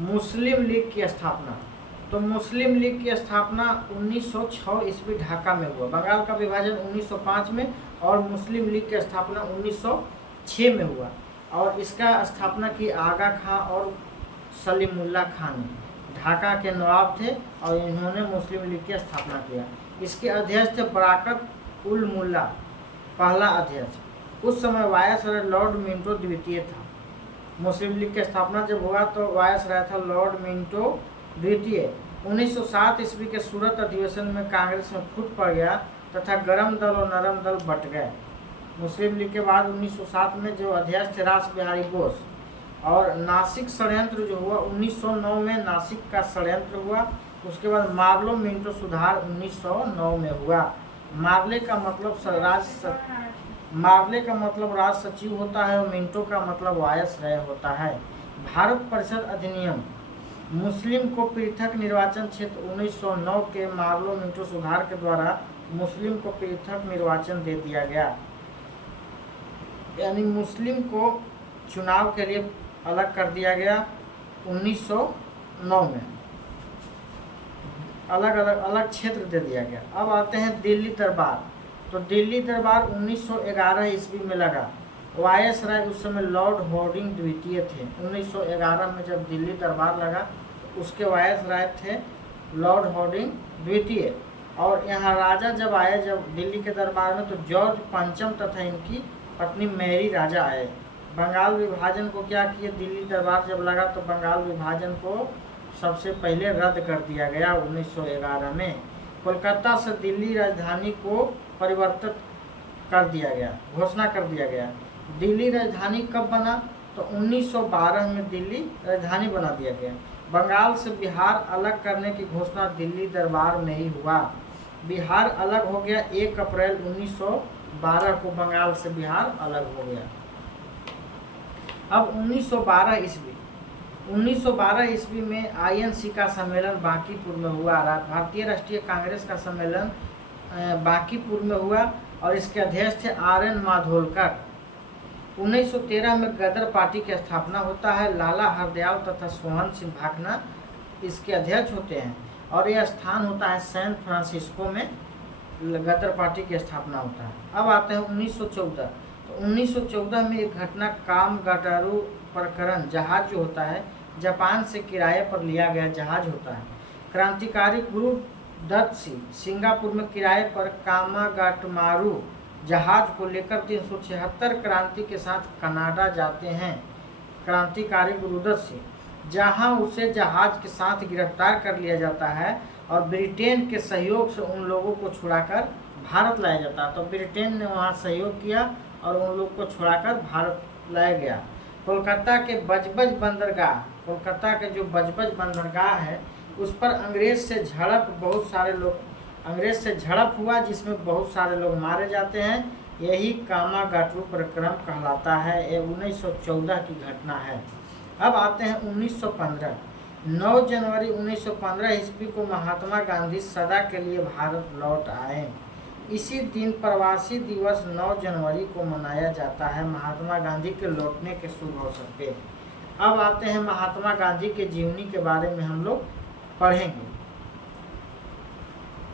मुस्लिम league की स्थापना। तो मुस्लिम लीग की स्थापना 1906 ईस्वी ढाका में हुआ। बंगाल का विभाजन 1905 में और मुस्लिम लीग की स्थापना 1906 में हुआ। और इसका स्थापना की आगा खां और सलीमुल्लाह खान ने। ढाका के नवाब थे और इन्होंने मुस्लिम लीग की स्थापना किया। इसके अध्यक्ष थे बरकत उल मुल्ला, पहला अध्यक्ष। उस समय वायसराय लॉर्ड मिंटो द्वितीय था। मुस्लिम लीग की स्थापना जब हुआ तो वायसराय था लॉर्ड मिंटो द्वितीय। 1907 ईस्वी के सूरत अधिवेशन में कांग्रेस में फूट पड़ गया तथा गरम दल और नरम दल बट गए। मुस्लिम लीग के बाद 1907 में जो अध्यक्ष थे रास बिहारी बोस। और नासिक षड्यंत्र जो हुआ 1909 में, नासिक का षड्यंत्र हुआ। उसके बाद मार्लो मिंटो सुधार 1909 में हुआ। मार्ले का मतलब राज सचिव होता है और मिंटो का मतलब वायसराय होता है। भारत परिषद अधिनियम, मुस्लिम को पृथक निर्वाचन क्षेत्र 1909 के मार्लो मिंटो सुधार के द्वारा मुस्लिम को पृथक निर्वाचन दे दिया गया। यानी मुस्लिम को चुनाव के लिए अलग कर दिया गया 1909 में, अलग क्षेत्र दे दिया गया। अब आते हैं दिल्ली दरबार। तो दिल्ली दरबार 1911 ईस्वी में लगा। वायसराय उस समय लॉर्ड हॉर्डिंग द्वितीय थे। 1911 में जब दिल्ली दरबार लगा उसके वायसराय थे लॉर्ड हॉर्डिंग द्वितीय। और यहाँ राजा जब आए, जब दिल्ली के दरबार में, तो जॉर्ज पंचम तथा इनकी पत्नी मैरी राजा आए। बंगाल विभाजन को क्या किए, दिल्ली दरबार जब लगा तो बंगाल विभाजन को सबसे पहले रद्द कर दिया गया 1911 में। कोलकाता से दिल्ली राजधानी को परिवर्तित कर दिया गया, घोषणा कर दिया गया। दिल्ली राजधानी कब बना, तो 1912 में दिल्ली राजधानी बना दिया गया। बंगाल से बिहार अलग करने की घोषणा दिल्ली दरबार में ही हुआ। बिहार अलग हो गया 1 अप्रैल 1912 को, बंगाल से बिहार अलग हो गया। अब 1912 ईस्वी में INC का सम्मेलन बांकीपुर में हुआ। भारतीय राष्ट्रीय कांग्रेस का सम्मेलन बांकीपुर में हुआ और इसके अध्यक्ष थे RN माधोलकर। 1913 में गदर पार्टी की स्थापना होता है। लाला हरदयाल तथा सोहन सिंह भाकना इसके अध्यक्ष होते हैं और यह स्थान होता है सैन फ्रांसिस्को में। गदर पार्टी की स्थापना होता है। अब आते हैं 1914। तो 1914 में एक घटना कामगाटारू प्रकरण, जहाज जो होता है जापान से किराए पर लिया गया जहाज होता है। क्रांतिकारी गुरु दत्त सिंगापुर में किराए पर कामागाटमारू जहाज को लेकर 376 क्रांति के साथ कनाडा जाते हैं। क्रांतिकारी गुरुदत्त सिंह, जहां उसे जहाज के साथ गिरफ्तार कर लिया जाता है और ब्रिटेन के सहयोग से उन लोगों को छुड़ाकर भारत लाया जाता है। तो ब्रिटेन ने वहां सहयोग किया और उन लोगों को छुड़ाकर भारत लाया गया। कोलकाता के बजबज बंदरगाह, कोलकाता के जो बजबज बंदरगाह है उस पर अंग्रेज से झड़प हुआ जिसमें बहुत सारे लोग मारे जाते हैं। यही कामागाटू प्रकरण कहलाता है। ये 1914 की घटना है। अब आते हैं 1915। 9 जनवरी 1915 ईस्वी को महात्मा गांधी सदा के लिए भारत लौट आए। इसी दिन प्रवासी दिवस 9 जनवरी को मनाया जाता है, महात्मा गांधी के लौटने के शुभ अवसर पे। अब आते हैं महात्मा गांधी के जीवनी के बारे में हम लोग पढ़ेंगे।